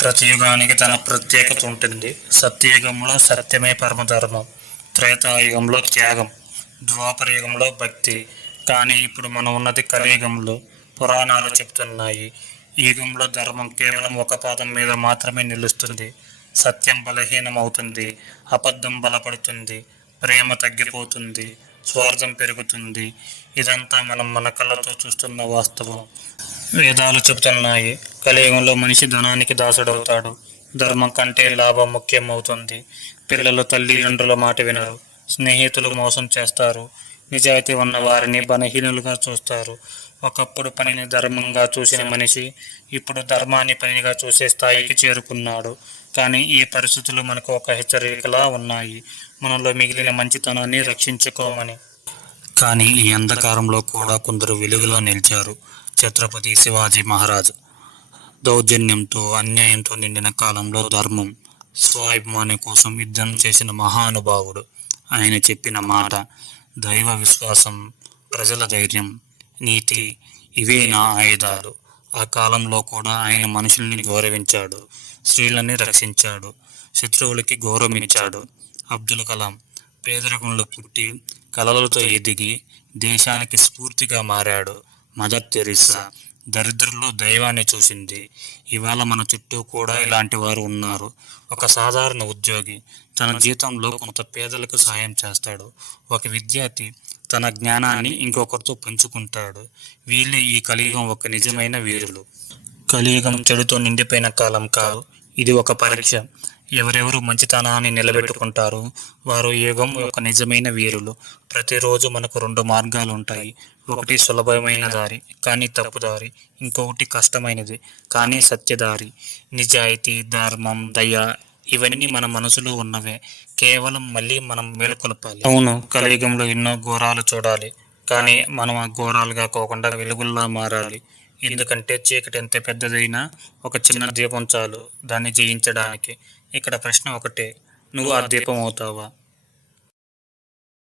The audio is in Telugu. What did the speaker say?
ప్రతి యుగానికి తన ప్రత్యేకత ఉంటుంది. సత్యయుగంలో సత్యమే పరమధర్మం. త్రేతాయుగంలో త్యాగం. ద్వాపర యుగంలో భక్తి. కానీ ఇప్పుడు మనం ఉన్నది కలియుగంలో పురాణాలు చెప్తున్నాయి. యుగంలో ధర్మం కేవలం ఒక పాదం మీద మాత్రమే నిలుస్తుంది. సత్యం బలహీనం అవుతుంది అబద్ధం బలపడుతుంది. ప్రేమ తగ్గిపోతుంది. స్వార్థం పెరుగుతుంది. ఇదంతా మనం మన కళ్ళతో చూస్తున్న వాస్తవం. వేదాలు చెబుతున్నాయి కలియుగంలో మనిషి ధనానికి దాసుడవుతాడు. ధర్మం కంటే లాభం ముఖ్యమవుతుంది. పిల్లలు తల్లిదండ్రుల మాట వినరు. స్నేహితులు మోసం చేస్తారు. నిజాయితీ ఉన్న వారిని బలహీనులుగా చూస్తారు. ఒకప్పుడు పనిని ధర్మంగా చూసిన మనిషి ఇప్పుడు ధర్మాన్ని పనిగా చూసే స్థాయికి చేరుకున్నాడు. కానీ ఈ పరిస్థితులు మనకు ఒక హెచ్చరికలా ఉన్నాయి. మనలో మిగిలిన మంచితనాన్ని రక్షించుకోమని. కానీ ఈ అంధకారంలో కూడా కొందరు వెలుగులో నిలిచారు. ఛత్రపతి శివాజీ మహారాజ్ దౌర్జన్యంతో అన్యాయంతో నిండిన కాలంలో ధర్మం స్వాభిమానం కోసం యుద్ధం చేసిన మహానుభావుడు. ఆయన చెప్పిన మాట దైవ విశ్వాసం ప్రజల ధైర్యం నీతి ఇవే నా ఆయుధాలు? ఆ కాలంలో కూడా ఆయన మనుషుల్ని గౌరవించాడు స్త్రీలని రక్షించాడు శత్రువులకి గౌరవించాడు అబ్దుల్ కలాం పేదరికంలో పుట్టి కలలతో ఎదిగి దేశానికి స్ఫూర్తిగా మారాడు. మదర్ తెరిసా దరిద్రుల్లో దైవాన్ని చూసింది. ఇవాళ మన చుట్టూ కూడా ఇలాంటి వారు ఉన్నారు. ఒక సాధారణ ఉద్యోగి తన జీతంలో కొంత పేదలకు సహాయం చేస్తాడు. ఒక విద్యార్థి తన జ్ఞానాన్ని ఇంకొకరితో పంచుకుంటాడు. వీళ్ళే ఈ కలియుగం ఒక నిజమైన వీరులు. కలియుగం చెడుతో నిండిపోయిన కాలం కాదు. ఇది ఒక పరీక్ష. ఎవరెవరు మంచితనాన్ని నిలబెట్టుకుంటారు? వారు యుగం ఒక నిజమైన వీరులు. ప్రతిరోజు మనకు రెండు మార్గాలు ఉంటాయి ఒకటి సులభమైన దారి కానీ తప్పుదారి ఇంకొకటి కష్టమైనది కానీ సత్యదారి. నిజాయితీ ధర్మం దయ ఇవన్నీ మన మనసులో ఉన్నవే. కేవలం మళ్ళీ మనం మేలుకొలపాలి. అవును. కలియుగంలో ఎన్నో ఘోరాలు చూడాలి. కానీ మనం ఆ ఘోరాలుగా కాకుండా వెలుగుల్లా మారాలి. ఎందుకంటే చీకటి ఎంత పెద్దదైనా ఒక చిన్న దీపం చాలు దాన్ని జయించడానికి. ఇక్కడ ప్రశ్న ఒకటే. నువ్వు ఆ దీపం అవుతావా?